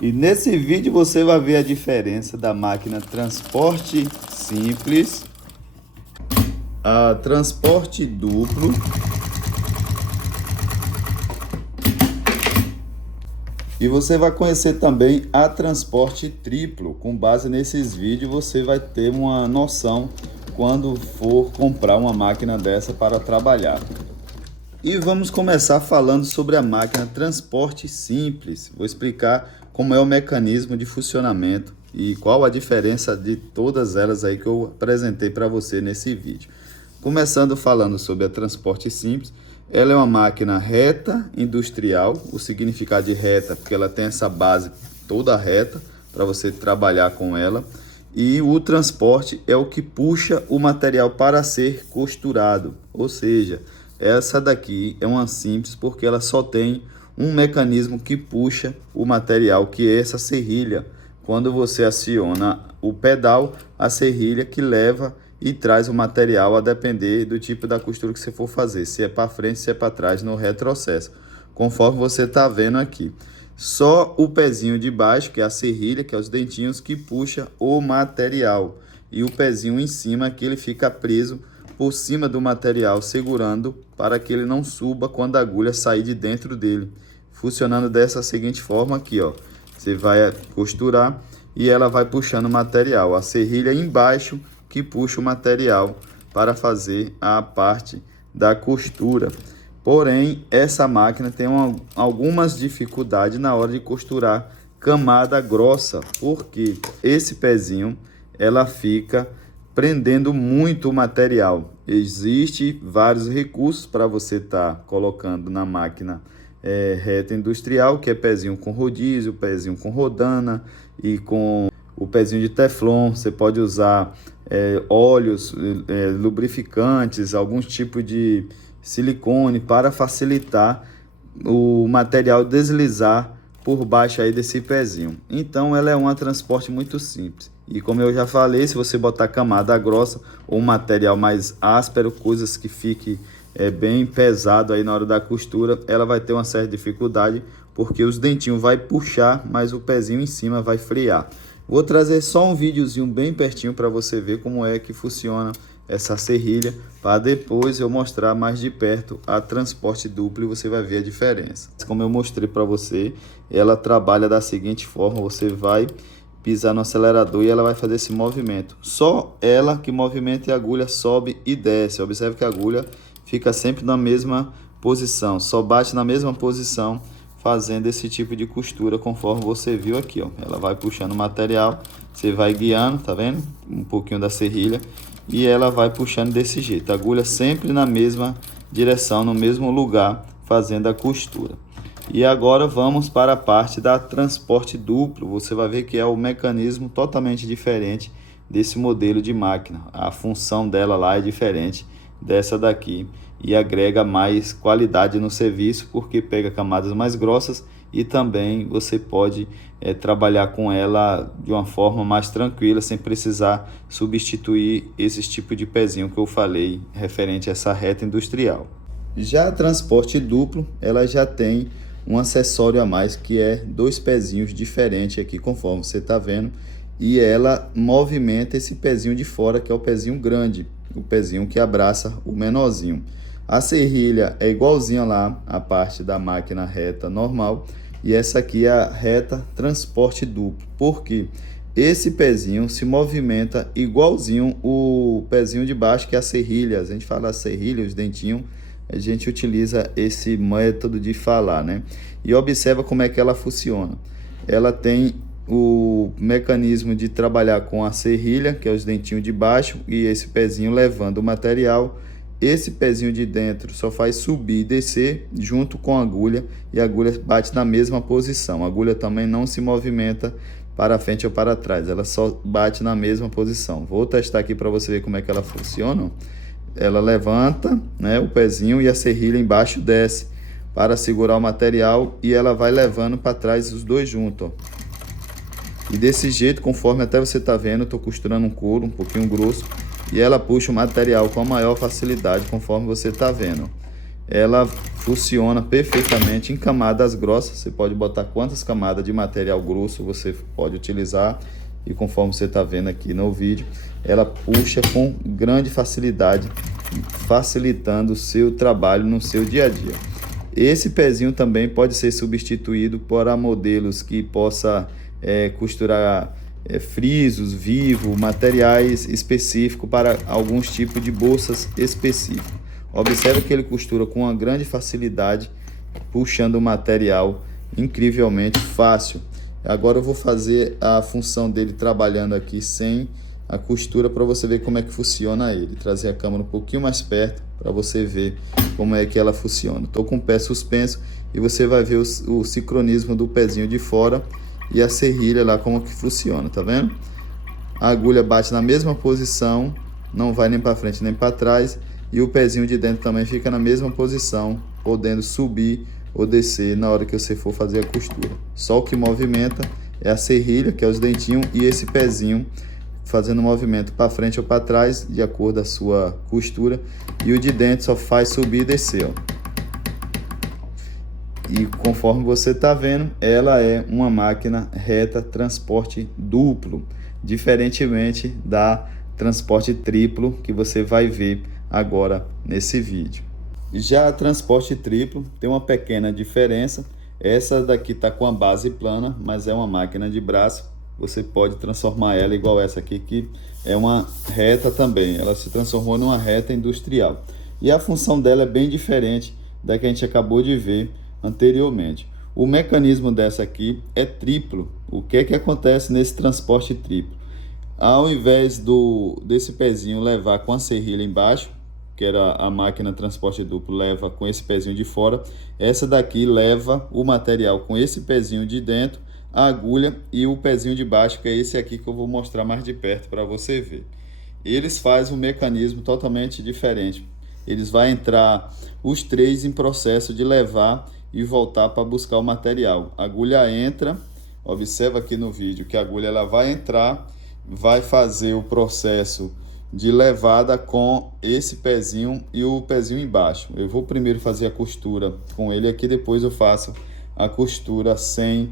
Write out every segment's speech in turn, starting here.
E nesse vídeo você vai ver a diferença da máquina transporte simples, a transporte duplo e você vai conhecer também a transporte triplo. Com base nesses vídeos você vai ter uma noção quando for comprar uma máquina dessa para trabalhar. E vamos começar falando sobre a máquina transporte simples. Vou explicar como é o mecanismo de funcionamento e qual a diferença de todas elas aí que eu apresentei para você nesse vídeo. Começando falando sobre a transporte simples, ela é uma máquina reta industrial. O significado de reta porque ela tem essa base toda reta para você trabalhar com ela. E o transporte é o que puxa o material para ser costurado, ou seja, essa daqui é uma simples porque ela só tem um mecanismo que puxa o material, que é essa serrilha. Quando você aciona o pedal, a serrilha que leva e traz o material a depender do tipo da costura que você for fazer, se é para frente, se é para trás, no retrocesso, conforme você está vendo aqui. Só o pezinho de baixo, que é a serrilha, que é os dentinhos, que puxa o material. E o pezinho em cima, que ele fica preso por cima do material, segurando para que ele não suba quando a agulha sair de dentro dele. Funcionando dessa seguinte forma aqui, ó. Você vai costurar e ela vai puxando o material. A serrilha embaixo que puxa o material para fazer a parte da costura. Porém, essa máquina tem algumas dificuldades na hora de costurar camada grossa, porque esse pezinho ela fica prendendo muito o material. Existe vários recursos para você estar colocando na máquina reta industrial, que é pezinho com rodízio, pezinho com rodana e com o pezinho de teflon. Você pode usar óleos, lubrificantes, alguns tipos de silicone para facilitar o material deslizar por baixo aí desse pezinho. Então ela é uma transporte muito simples. E como eu já falei, se você botar camada grossa ou material mais áspero, coisas que fique bem pesado aí na hora da costura, ela vai ter uma certa dificuldade, porque os dentinhos vai puxar, mas o pezinho em cima vai frear. Vou trazer só um videozinho bem pertinho para você ver como é que funciona essa serrilha, para depois eu mostrar mais de perto a transporte duplo e você vai ver a diferença. Como eu mostrei para você, ela trabalha da seguinte forma: você vai pisar no acelerador e ela vai fazer esse movimento. Só ela que movimenta e a agulha sobe e desce. Observe que a agulha fica sempre na mesma posição, só bate na mesma posição, fazendo esse tipo de costura conforme você viu aqui, ó. Ela vai puxando o material, você vai guiando, tá vendo? Um pouquinho da serrilha e ela vai puxando desse jeito. A agulha sempre na mesma direção, no mesmo lugar, fazendo a costura. E agora vamos para a parte da transporte duplo. Você vai ver que é o mecanismo totalmente diferente desse modelo de máquina. A função dela lá é diferente dessa daqui e agrega mais qualidade no serviço, porque pega camadas mais grossas e também você pode trabalhar com ela de uma forma mais tranquila, sem precisar substituir esses tipos de pezinho que eu falei referente a essa reta industrial. Já a transporte duplo, ela já tem um acessório a mais, que é dois pezinhos diferentes aqui, conforme você está vendo, e ela movimenta esse pezinho de fora, que é o pezinho grande, o pezinho que abraça o menorzinho. A serrilha é igualzinha lá a parte da máquina reta normal, e essa aqui é a reta transporte duplo, porque esse pezinho se movimenta igualzinho o pezinho de baixo, que é a serrilha. A gente fala a serrilha, os dentinhos, a gente utiliza esse método de falar, né? E observa como é que ela funciona. Ela tem o mecanismo de trabalhar com a serrilha, que é os dentinhos de baixo, e esse pezinho levando o material. Esse pezinho de dentro só faz subir e descer junto com a agulha, e a agulha bate na mesma posição. A agulha também não se movimenta para frente ou para trás, ela só bate na mesma posição. Vou testar aqui para você ver como é que ela funciona. Ela levanta, né, o pezinho, e a serrilha embaixo desce para segurar o material, e ela vai levando para trás os dois juntos, ó. E desse jeito, conforme até você está vendo, eu estou costurando um couro um pouquinho grosso, e ela puxa o material com a maior facilidade, conforme você está vendo. ela funciona perfeitamente em camadas grossas. Você pode botar quantas camadas de material grosso você pode utilizar, e conforme você está vendo aqui no vídeo, ela puxa com grande facilidade, facilitando o seu trabalho no seu dia a dia. Esse pezinho também pode ser substituído por modelos que possa costurar frisos, vivo, materiais específicos para alguns tipos de bolsas específicos. Observe que ele costura com uma grande facilidade, puxando o material incrivelmente fácil. Agora eu vou fazer a função dele trabalhando aqui sem a costura, para você ver como é que funciona ele. Trazer a câmera um pouquinho mais perto para você ver como é que ela funciona. Estou com o pé suspenso e você vai ver o sincronismo do pezinho de fora e a serrilha lá, como que funciona, tá vendo? A agulha bate na mesma posição, não vai nem para frente nem para trás, e o pezinho de dentro também fica na mesma posição, podendo subir ou descer na hora que você for fazer a costura. Só o que movimenta é a serrilha, que é os dentinhos, e esse pezinho fazendo movimento para frente ou para trás, de acordo com a sua costura, e o de dentro só faz subir e descer, ó. E conforme você está vendo, ela é uma máquina reta transporte duplo, diferentemente da transporte triplo que você vai ver agora nesse vídeo. Já a transporte triplo tem uma pequena diferença. Essa daqui está com a base plana, mas é uma máquina de braço. Você pode transformar ela igual essa aqui, que é uma reta também. Ela se transformou numa reta industrial. E a função dela é bem diferente da que a gente acabou de ver anteriormente. O mecanismo dessa aqui é triplo. O que é que acontece nesse transporte triplo? Ao invés desse pezinho levar com a serrilha embaixo, que era a máquina transporte duplo, leva com esse pezinho de fora, essa daqui leva o material com esse pezinho de dentro, a agulha e o pezinho de baixo, que é esse aqui que eu vou mostrar mais de perto para você ver. Eles fazem um mecanismo totalmente diferente. Eles vão entrar os três em processo de levar e voltar para buscar o material. A agulha entra, observa aqui no vídeo que a agulha ela vai entrar, vai fazer o processo de levada com esse pezinho e o pezinho embaixo. Eu vou primeiro fazer a costura com ele aqui, depois eu faço a costura sem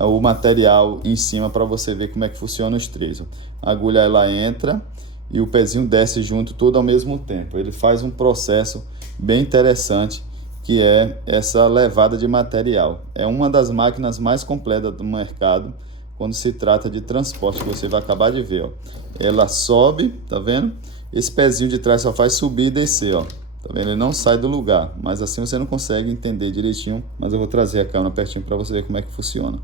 o material em cima, para você ver como é que funciona os três. A agulha ela entra e o pezinho desce junto, tudo ao mesmo tempo. Ele faz um processo bem interessante, que é essa levada de material. É uma das máquinas mais completas do mercado quando se trata de transporte, que você vai acabar de ver, ó. Ela sobe, tá vendo? Esse pezinho de trás só faz subir e descer, ó. Tá vendo? Ele não sai do lugar, mas assim você não consegue entender direitinho, mas eu vou trazer a câmera pertinho para você ver como é que funciona.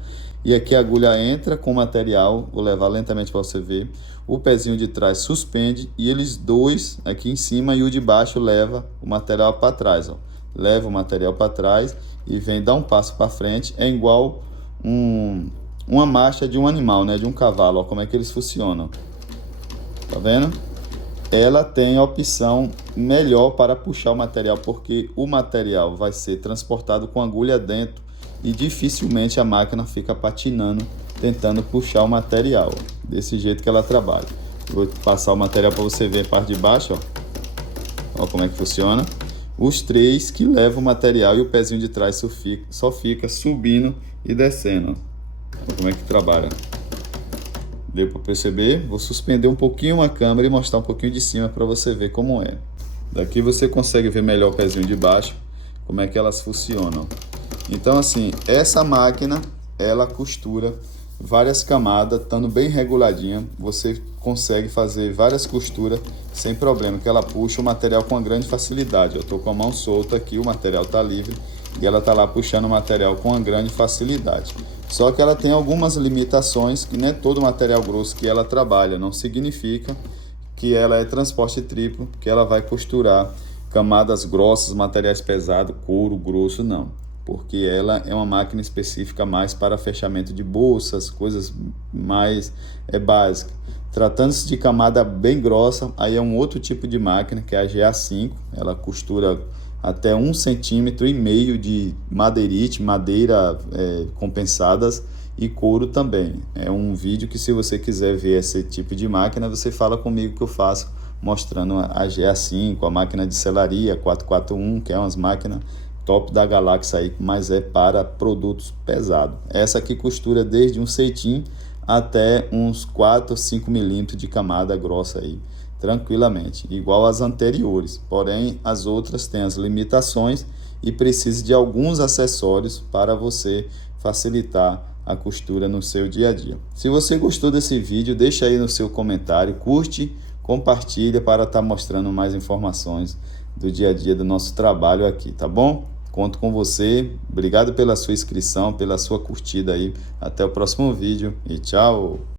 E aqui a agulha entra com o material, vou levar lentamente para você ver. O pezinho de trás suspende e eles dois aqui em cima, e o de baixo leva o material para trás, ó. Leva o material para trás e vem dar um passo para frente. É igual uma marcha de um animal, né? De um cavalo, ó, como é que eles funcionam. Tá vendo? Ela tem a opção melhor para puxar o material, porque o material vai ser transportado com agulha dentro e dificilmente a máquina fica patinando tentando puxar o material, ó, desse jeito que ela trabalha. Vou passar o material para você ver a parte de baixo, ó. Ó como é que funciona. Os três que levam o material, e o pezinho de trás só fica subindo e descendo, ó. Ó como é que trabalha. Deu para perceber? Vou suspender um pouquinho a câmera e mostrar um pouquinho de cima para você ver como é. Daqui você consegue ver melhor o pezinho de baixo, como é que elas funcionam. Então assim, essa máquina, ela costura várias camadas, estando bem reguladinha. Você consegue fazer várias costuras sem problema, que ela puxa o material com uma grande facilidade. Eu estou com a mão solta aqui, o material está livre, e ela está lá puxando o material com uma grande facilidade. Só que ela tem algumas limitações, que não é todo material grosso que ela trabalha. Não significa que ela é transporte triplo, que ela vai costurar camadas grossas, materiais pesados, couro grosso, não. Porque ela é uma máquina específica mais para fechamento de bolsas, coisas mais básicas. Tratando-se de camada bem grossa, aí é um outro tipo de máquina, que é a GA5. Ela costura até 1,5 cm de madeirite, madeira compensadas, e couro também. É um vídeo que, se você quiser ver esse tipo de máquina, você fala comigo que eu faço mostrando a GA5, a máquina de selaria 441, que é umas máquinas top da galáxia aí, mas é para produtos pesados. Essa aqui costura desde um ceitim até uns 4 ou 5 milímetros de camada grossa aí, tranquilamente, igual às anteriores. Porém, as outras têm as limitações e precisa de alguns acessórios para você facilitar a costura no seu dia a dia. Se você gostou desse vídeo, deixa aí no seu comentário, curte, compartilha para estar mostrando mais informações do dia a dia do nosso trabalho aqui, tá bom? Conto com você. Obrigado pela sua inscrição, pela sua curtida aí. Até o próximo vídeo e tchau!